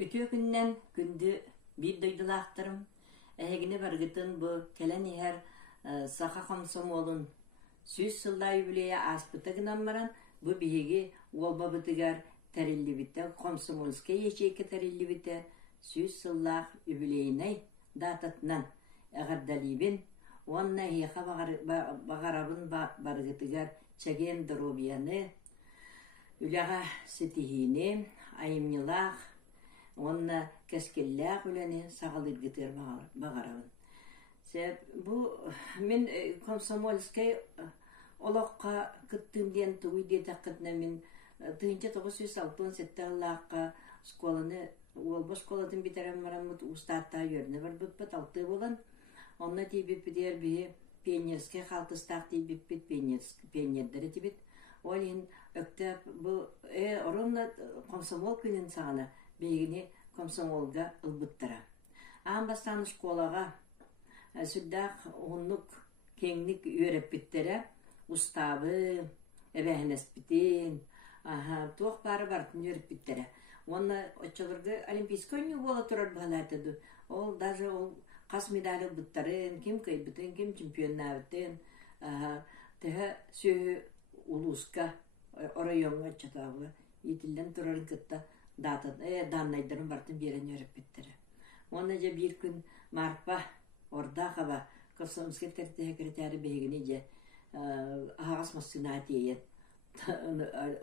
Ütüö günnen gündü bir doydulaqtırım. Ägini bargıtın bu kelen iher saha komsomolun süz sılda yübüleye aspıta gınammaran bu bihigi olba bıtıgar terilli bitte komsomolske yeçeki terilli bitte süz sılda yübüleyinay datatnan ağardalibin onna hiyaha bağarabın bargıtıgar çegen dorobiyanı ülağa sitihini ayımnılaq Onna keskelleğ üleni sağılır gider bağarabın. Bu min komsomolskay olaqqa kıttım diyen tuğu diye taqqıtna min tığınca 906 Allahqa skolanı olba skolatın biterem maramut ustatta yörüne var bıppat altı bolan onna tibip bider bihi pionierskay haltыстaq tibip pionierleri tibit olin öktep bu orunla komsomol günün sağına Begini komsomolga ılbıttara. Ambastan şkolaga süddaq onluk kenglik öğrep bittere ustabı ebehnes bitin. Tuğ barı bartın öğrep bittere. Onna oçolurga olimpiskoynu bola turar balatadu. Ol даже ol qas medali bittaren kim kaybitin kim çempiyonna bitin. Teha sü uluska orayonga çatağı itillen turarın kıtta danaydarın bartın birini örüp bittere. Onnaca bir gün marpa orada hava kafsamızga sekreteri beyginice ağas masınatiye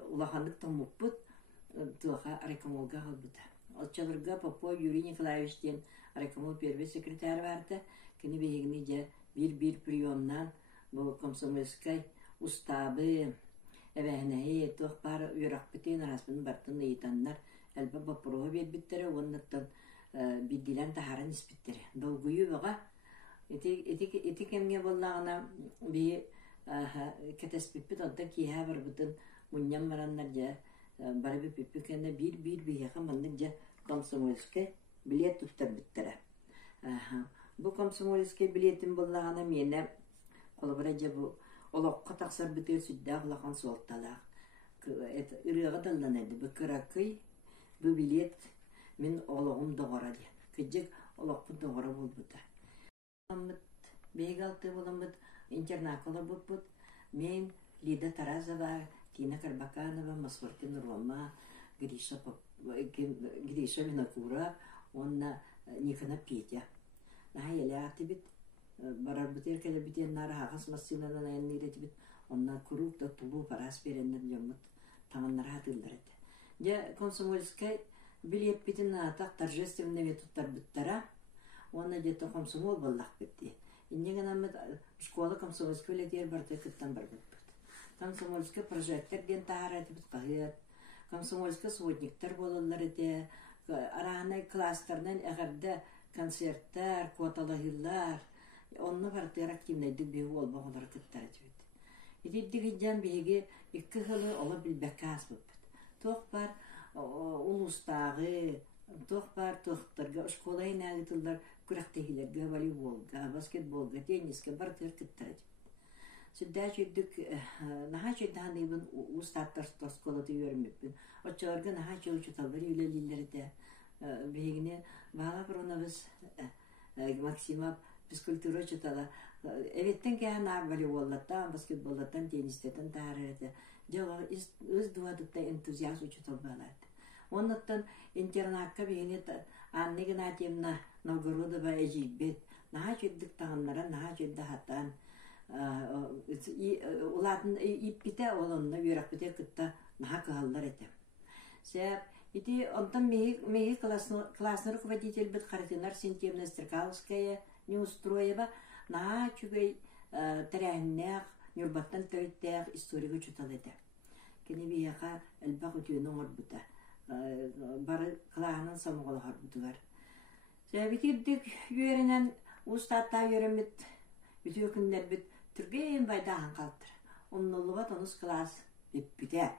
ulahanlık tamukput tuha rekomolga halbuta. Alçalırga Popo Yuri Nikolaevич'ten rekomol perve sekreteri vardı. Kini beyginice bir priyondan bu komsomolskay ustabı evehneyi tuh par urak bitin arasının bartın yitanlar Elba baproha bir bittere ondan bildilen taharan ispittere. Dolguyu baga eti kemge bollağına bir ketespipit odda kiha var bütün munyam varanlarca bari bir pipikene bir yakamanlıca komsomolske bilet tutar bittere. Bu komsomolske biletin bollağına miyene kolabaraca bu olakka taksar bitir südde ağlakan soltalaq. Irığa dallanaydı bu kırakıy Bu bilet min oğlum doğara diye. Küçük oğlum doğara bulbuda. Begaltı bulamıd internakola bulbud. Men Lida Tarazova, Tina Karbakanova, Masvartina Roma, Grisha Vinokura, onna Nikona Petya. Naha yeli atibit. Barar buter kele biten nara hagas masinadan ayan niretibit. Onna kuruk da tulu paras berenden jamut. Tamanlara hatırlar eti. Я комсомольская билет битин так торжественно методтар биттара. Он где-то комсомол баллах битти. Иннеген амет школа комсомольская билет барты кыттан бар бит. Комсомольская прожектор ден таарат бит кайыт. Комсомольская сводниктер болалар эте. Араны класстардан эгерде концерттер, квоталахылар. Онны бартыр активнайды бе ол багылар кыттар бит. Идидиги жан беге 2 хылы ола билбекас бит. Tohpar ulustağı, tohpar tohtarga, şkolaya nağıtıllar, kuraktehilerge, voleybolga, basketbolga, teniske, bartır kıttıracak. Südda çöydük, naha çöydü hanıybın ustatlar skolada yörmüppün. Oçalarga naha çöydü çötalları ülelilleri de, behegine, bağla biz Maksima psikologları çötala. Evetten ki hanı voleybollattan, basketbollattan, tenistetten tarihte. Жала өз дуадытта энтузиазм учут албалат. Оннан интернатка бейне аннеген атемна Новгородова эжибет. Наха чөддүк тагыннара наха чөддө хаттан улатын иппите олонна юракпите кытта наха каллар этем. Сеп ити онтан меги классный руководитель бит Харитинар Сентьевна Стрекалская Неустроева наха чүгей тәрәһнәк Нюрбаттан тәүттәк история чуталыды. Кене бияка элбак үтүнү орбута. Бары кылаанын самыгалы харбутугар. Себитирдик юеренен устатта юремит бүтү күннер бит түрген байдаан калдыр. Оннолуга тонус класс биппите.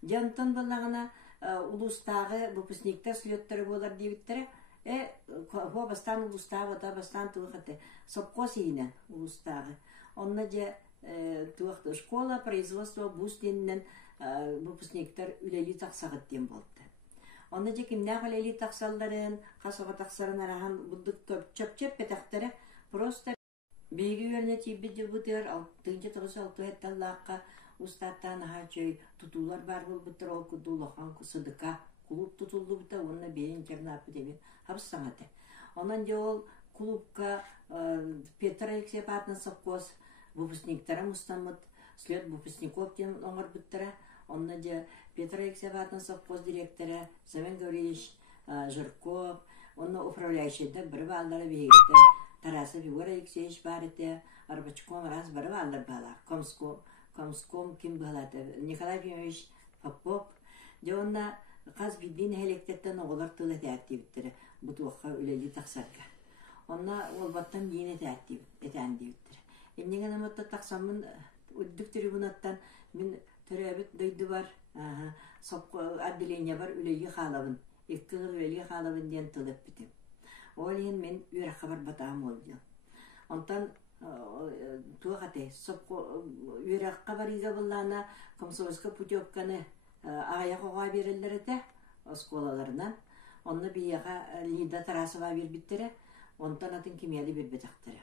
Жантан баллагына улустагы выпускниктер слеттери болар дебиттере. Бастан улустагы да бастан тугаты. Сопкосинен улустагы. Онна же туахта школа производство бустиннен выпускниктер үлели таксагыттен болду. Onu je kimden kaleli taksalların, kasaba taksarın arahan bulduk çöp petaktere. Просто беги өрнө тибби дебутер алтынчы тогуз алты хетталлаакка устаттан хачой тутулар бар болбуттар ол кудулахан сыдыка клуб тутулдубута онна бейин чернапы деп хабсаңаты. Онан жол клубка Петра Ексепатна совхоз выпускниктара мустамыт след выпускников тем оңор буттара. Онна же Петра Ексепатна совхоз директора Семен Гаврилович Жирков, онна управляющийда бір балдары бейгітті Тарасы фигура Алексеевич бар ете, Арбачком раз бір балдар бала, Комском ким балаты, Николай Фимович Попов, де онна қаз бидбин хелектеттен оғылар тылы тәтті біттірі, бұтуаққа үлелі тақсарға. Онна ол баттан дейін етәтті біттірі. Емнеген аматта тақсамын үддік трибунаттан мен түрәбіт дөйді бар, отделение бар үлелі қалабын, 2 жыл үлелі қалабын ден тылып бітім. Ол ең мен үйраққа бар батағым олды. Онтан туақаты, үйраққа бар иға боллана комсомольска путевканы ағаяқ оға берілдер еті осколаларынан. Онны бияға Лида Тарасова бербіттері, онтан атын кемелі бербетақтары.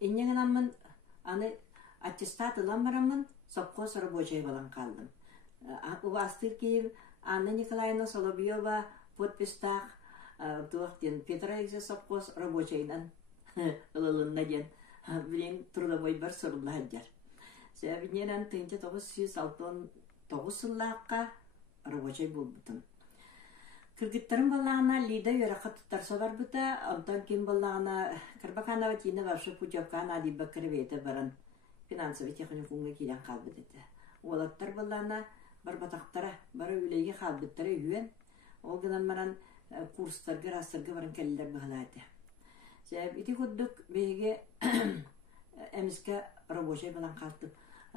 Иннеген амын аны аттестат ылан барамын, совхоз рабочий балан қалдым. Астыр кейіп, Анна Николаевна Соловьева подпистақ, туақтен Петра Иксе совхоз рабочайнан ылылынна ден. Білен трудовой бір сұрылы хаджар. Сәбінен 1969 сыллаққа рабочай болбытын. Кыргыттарын балағына Лида үйраққа тұттарса бар бұта, онтан кем балағына Карбаканова тиіне баршы путевкан адибі кірбейті баран финансовый техникумға келен қалбыдыды. Олаттар балағына бар батақтара, бар үлейге қалбыттары үйен, ол гынан маран курстарға, растарға баран кәлілер бұғалайды. Ити құддық бейге әміске рабочай балан қалдым.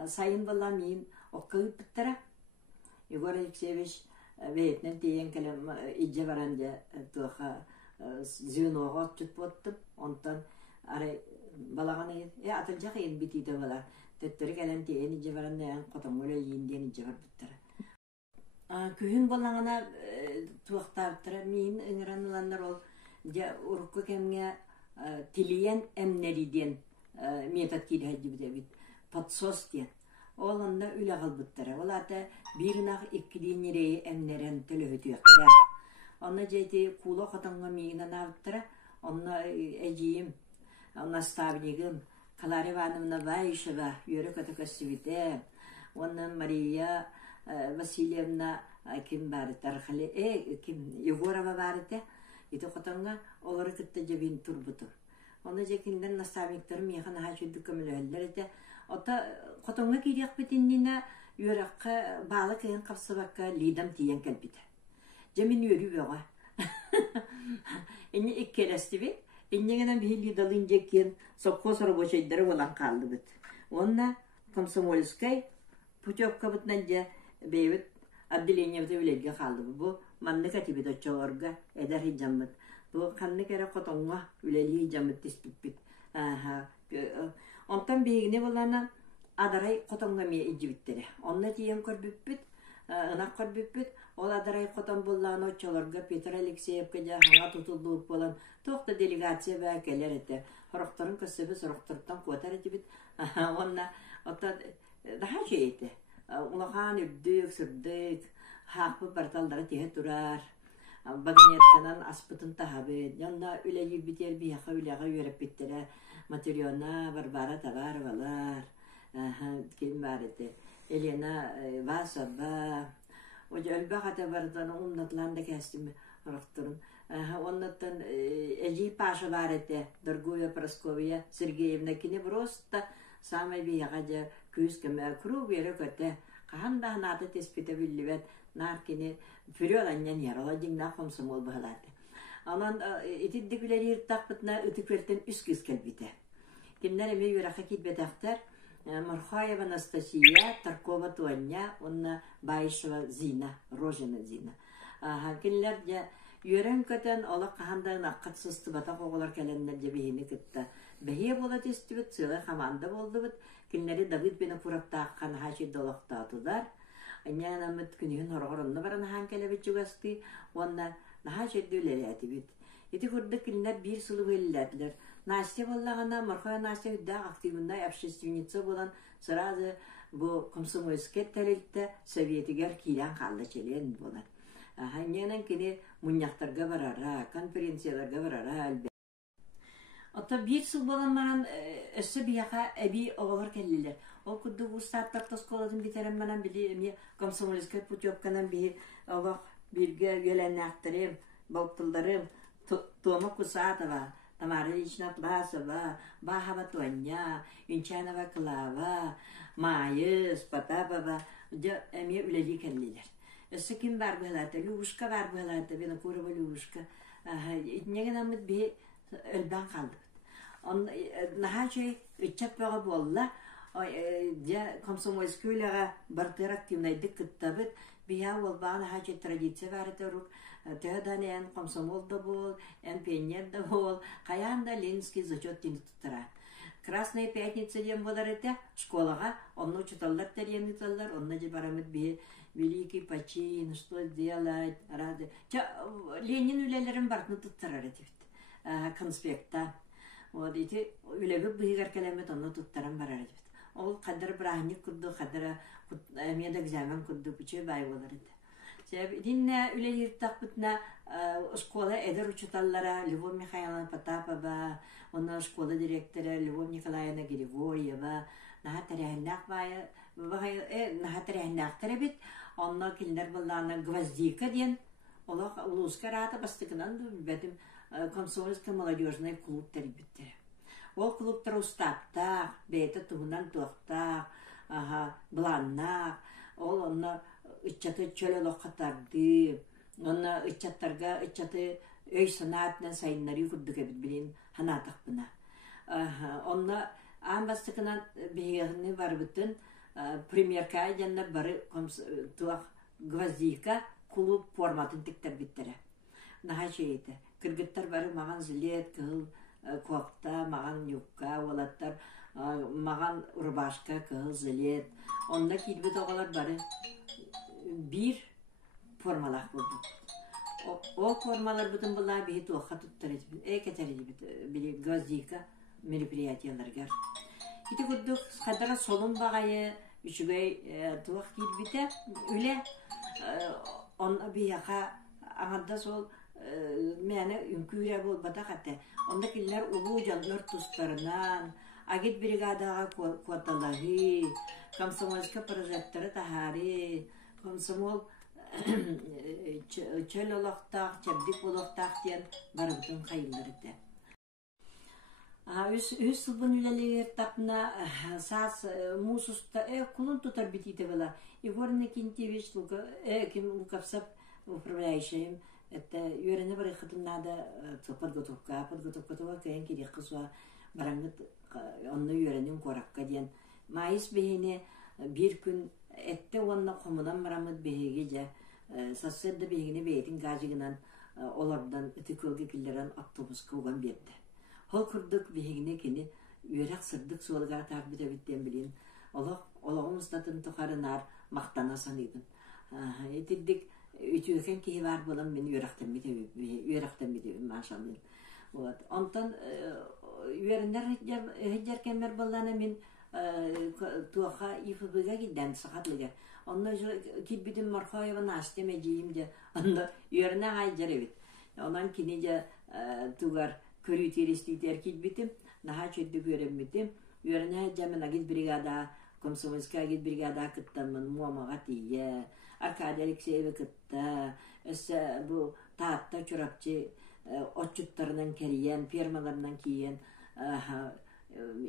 Сайын балам ең оққығып біттара. Егор Алексеевич бейетнен тейен кәлем иджа баранды тұға звеноға отчет боттым. Онтан арай балағаны атылжақ ең бітейді бала. Тәттері кәлем тейен иджа баранды ең қотам өлі енден иджа бар біттара. Күйін балағына туақтабыттара мен үңіраныландар ол ұрыққы кәмге тилиен әмнериден метод кейді бит подсос ден. Ол онда үлі қалбыттары. Ол аты бірінақ еккіден нерейі әмнерен тілі өтіяқтар. Онда жәйті кулы қотанға мейінен абыттыра. Онда әжейім, наставнигім, Калария Ивановна Вайшева, үйері көті көстібіті. Онда Мария Васильевна кім барыттар, Егорова барыты. Ити қотанға олары күтті жабин турбуту. Оны жекінден наставниктарым еқан хачуды көмілі өттер. Ота қотанға кейдек бітіннені үйраққа балы кейін қапсыбаққа лидам тиен кәлбіді. Жамин үйрі бөға. Әне еккелесті бе, әнегенен бей лидалын жеккен совхоз рабочайдары болан қалды біт. Онна комсомольскай путевка бітінен же бейбіт отделениевді өлелге қалды бұл. Манны кәтібет өтчоғырға әдір хиджамыд. Бұл қанны кәрі қотонға үлелі хиджамыд теспіппет. Онтан бейгіне болана адарай қотонға мие иджібіттері. Онна тиен көрбіппет, ынақ көрбіппет. Ол адарай қотон боллағын өтчоғырға Петр Алексеевка жағыңа тұтылдуып болан тоқты делегация бә кәлер әті. Құрықтарын көсібі сұрықтырыптан қуатар әтібет. Онна daha şeydi. Улахан үрдік, сүрдік, хақпы барталдары тегі тұрар. Багынеттенен аспытын тағабет. Жанна үләйі бітер бияқа үләға өріп біттері. Материона барбара табар балар. Кем бар еді. Елена Васаба. Оja өлбақ ата бардан ұмнатланды кәстімі ұрықтырын. Оннаттан әжей паша бар еді. Доргуя Прасковия Сергеевна кіне просто самай бияға жа күскіме күру бері көті. Қағанда наты теспеті білібет. Наркini fürüyorlanyan yarala jingna komsomol bahalate. Anan itiddikileri yırtaqpıtna ıtıkverten üsküz kelbite. Kimler eme yuraqa kitbetaktar Marxaeva Anastasia, Tarkova Tuanya, onna Baysheva Zina, Rojena Zina. Kimler ja yören köten ola qahandağın aqqat sısты bata qoğular kelenler ja behini kıtta. Behiye bola testibet, sıla xamanda boldu bit. Kimleri David beni kurapta aqqan haşi dolaqta atıdar. Anya namit күнүн хорогорунна баран хан келебит жугасты, онна наха шеддүлеләти бит. Ити курдык кинлер бир сылы велләтләр. Настя боллагана Мархая Настя да активная общественница болан сразу бу комсомольский тәрелтте советигер килән калды челен болар. Ханнянан кини муньяктарга барара, конференцияларга барара албе. Ата бир сыл болан манан өссө бияка эби оголор келлилер. Ол курду устаттар тосколадын битерем манан били эми комсомольский путевканан би олох бирге геленнактырым, болтулдарым, Тома Кусатова, Тамара Ильична Пласова, Бахава Тоня, Инчанова Клава, Майыс, Потапова, эми үлели келлилер. Өссө ким бар булаты, Люшка бар булаты, бена курова Люшка. Итнеген амыт би өлбан калды. Он нахачы үтчеп бага болла, я комсомольскөйләгә бартыр активнайдык кыттабыт, бия ол бана хачы традиция бар торук. Тәдәнен комсомолда бол, пионерда бол, каянда Ленинский зачет туттара. Красная пятница дем болар это школага, онны учителлар тәрьяниталар, онны же барамыт би великий почин, что делать, рады. Ленин үлелерин бартны туттарар этибит. Конспектта. Вот эти үлеби быйгар келемет онны туттаран барар этибит. Ол кадыр брахник курду, кадыр эмеда экзамен курду күчө бай болар эти. Динне үлелер тақпытна школа эдер учителлара Любовь Михайловна Потапова, она школа директора Любовь Николаевна Григорьева, нахатаряхнак бая, нахатаряхнак теребит, онна килнер боллана Гвоздика ден, олох улуска рата бастыкынан бетим комсомольский молодежный клуб теребиттер. Ол клубтар устаптак, бейта тугунан туактак, бланнак, ол онна ыччаты чөлө локатарды, онна ыччаттарга ыччаты өй санаатынан сайыннары курдук эбит билин ханатак бына. Онна амбастыкынан бейгini барбытын примерка жанна бары туак Гвоздика клуб форматын тиктер биттере. Наха чейте. Кыргыттар бары маган зилет, кыл, кокта, маган юкка, олаттар, маган рубашка, кыл, зилет. Онна килбит оголар бары bir formalar buldu. O formalar bütün bunlar bir tuğha tutturdu. Keteri bir Gvоздика мероприятияларга. Ити курдук хадара солун багайы üçügey tuğha kilbite üle on biyaka аңарда сол мені үңкүйре бол бата катты. Онда киллер улуу жанлар тустарынан агит бригадага кваталаги, комсомольский прожекторы тахари, комсомол чөл олоқтақ, чәбдік олоқтақ ден барыбытын қайылдырды. Үз сылбын үлелер тапына саз мусуста кулын тутар бититі была. Игорный Кентевич, кем Лукавсап, управляющим, это юрene барыхытын надо подготовка туға кәйін керек қызуа бараңғыт онны юренен қораққа ден. Майыс бейіне бір күн Этте онна комунан марамыт беге же сассырды бегине бейтин гажыгынан олардан ытыкылгы киллерен автобуска уган берди. Хол курдук бегине кини үйрек сырдык суолгар тарбита биттен билин. Олоғымыздатын тухарынар мақтана саныйдын. Этилдик үтүөкен кии бар болан мен үйректен битебин машамын. Онтан үйренер хеджеркемер боллана мен туаха ифбыга гидден сахатлыга. Онда килбидин Мархаева Настя медиим же. Онда үйренер хайджеребит. Ondan kinece tugar körüteristiter kilbitim. Naha çöddü göremmitim. Үйренер жамын агит бригада, комсомольская агит бригада кыттамын, муамага тие. Аркадий Алексеева кытта. Өссө бу таатта чурапчы отчуттарынан кериен, фермаларынан киен.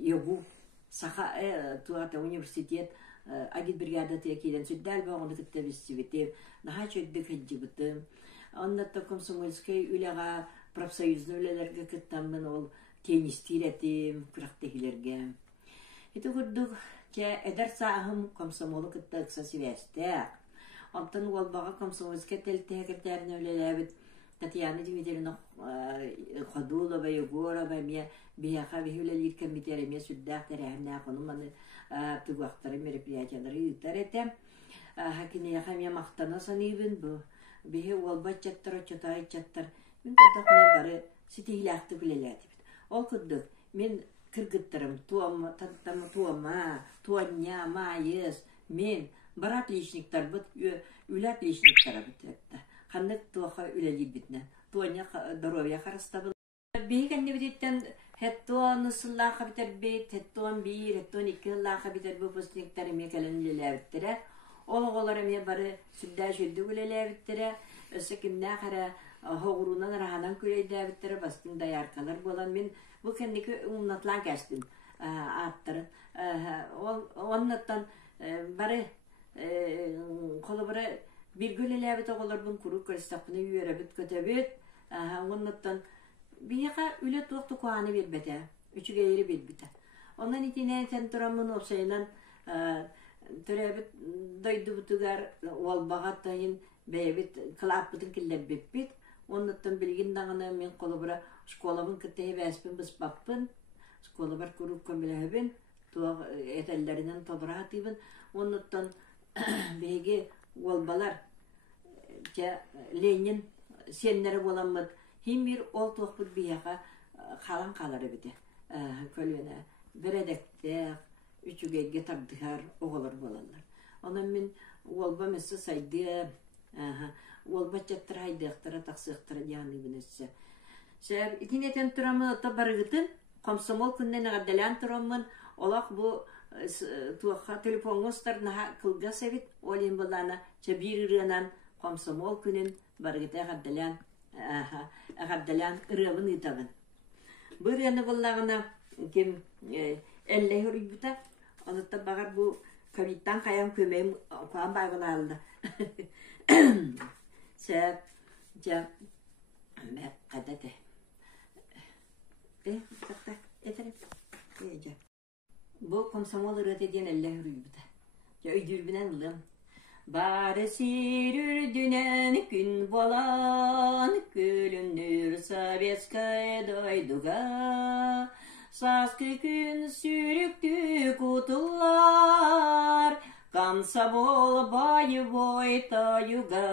Йогу Саха туата университет агит бригада текиден сүддәл багынды кытта бистибитим. Наха чөддү хеджибитим. Онда комсомольская үлега профсоюзный үлелерге кыттамын, ол теннис тиретим, күрәктегилерге. Ити күрдүк, эдер саахым комсомолу кытта ыкса сивәстәк. Онтан ол бага комсомольская телтәгердәрне үлеләбит. Татьяна Дмитриевна Ходулова, Егорова, мне бияха бихүлелер комитереме сүддәк тәрәһенә конуманы тугактары мероприятиялары үтәр этем. hakini yakam maktana sanibin bu. Bihe olba çattara çotay çattar. Min kadakna bare sitihlaktı bilelerdi. Ol kudduk. Min kırgıttırım. Tuanya, mayız. Min barat lişniktar bit. Ülat lişniktara bit. Kandık tuaha üleli bitne. Tuanya darovya karısta bil. Bihe kendi bitetten hettuan ısıllaha biter bit. Hettuan bir, hettuan iki ıllaha biter bu fısniktar emekelen lelevittire. Oğullar eme barı südda şüddü gülelevittire. Ösekimne kara hoğurundan rahanan küleydevittire. Bastın dayarkalar bolan min bu kendiki umnatlan geçtim attırın. Ondan barı kolabara bir gülelevit oğullar bun kuru kırıstapını yürebit kötebit. Ondan bir yaka üle tuğdu kuanı bilbete. Üçü geyri bilbete. Ondan itine tenturamın olsaylan türebit doydu butugar olbağatayın bebit kılapıtın killebbit. Ondan bilgin dağına min kolabara şkolamın kıtteyi vespin bıspapın. Skolabar kuruk kömülehebin. Tuğa etellerinden todrahatibin. Ondan begi olbalar Lenin senleri bolanmad. Him bir ol tuğput biyaka kalan kaları bide. Kölüne beredekte üçüge getardıkar oğulur bolanlar. Ondan min olba mesle saydı. Olba çattır haydıqtıra taksıqtıra yani binesse. Şer itineten turamı da barıgıtın. Komsomol künden gaddalan turamın. Olaq bu tuaqa telefonustar naha kılga sevit. Olin bulana çabirirenan komsomol künen barıgıta gaddalan ırıvın itabın. Bu rene bullağına kim elle hürübüta. Onu da bağır bu kamittan kayan kömeğim kuan bağılaldı. Şer kadate. Tak eterim. Bu komsomol ıratediyen elle hürübüta. Ya öydürbünen ılım. Bari sürürdünen gün bolan gülünür sabeskaya doyduga. Saskı gün sürüktü kutular komsomol bayı boytayuga.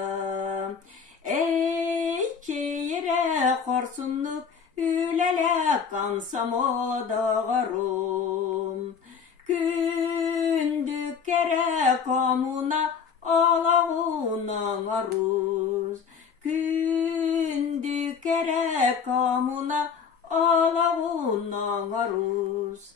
Ey keyre korsunluk ülele komsomodağarım. Kündük kere komuna alağınan aruz. Kündük kere komuna alağınan aruz.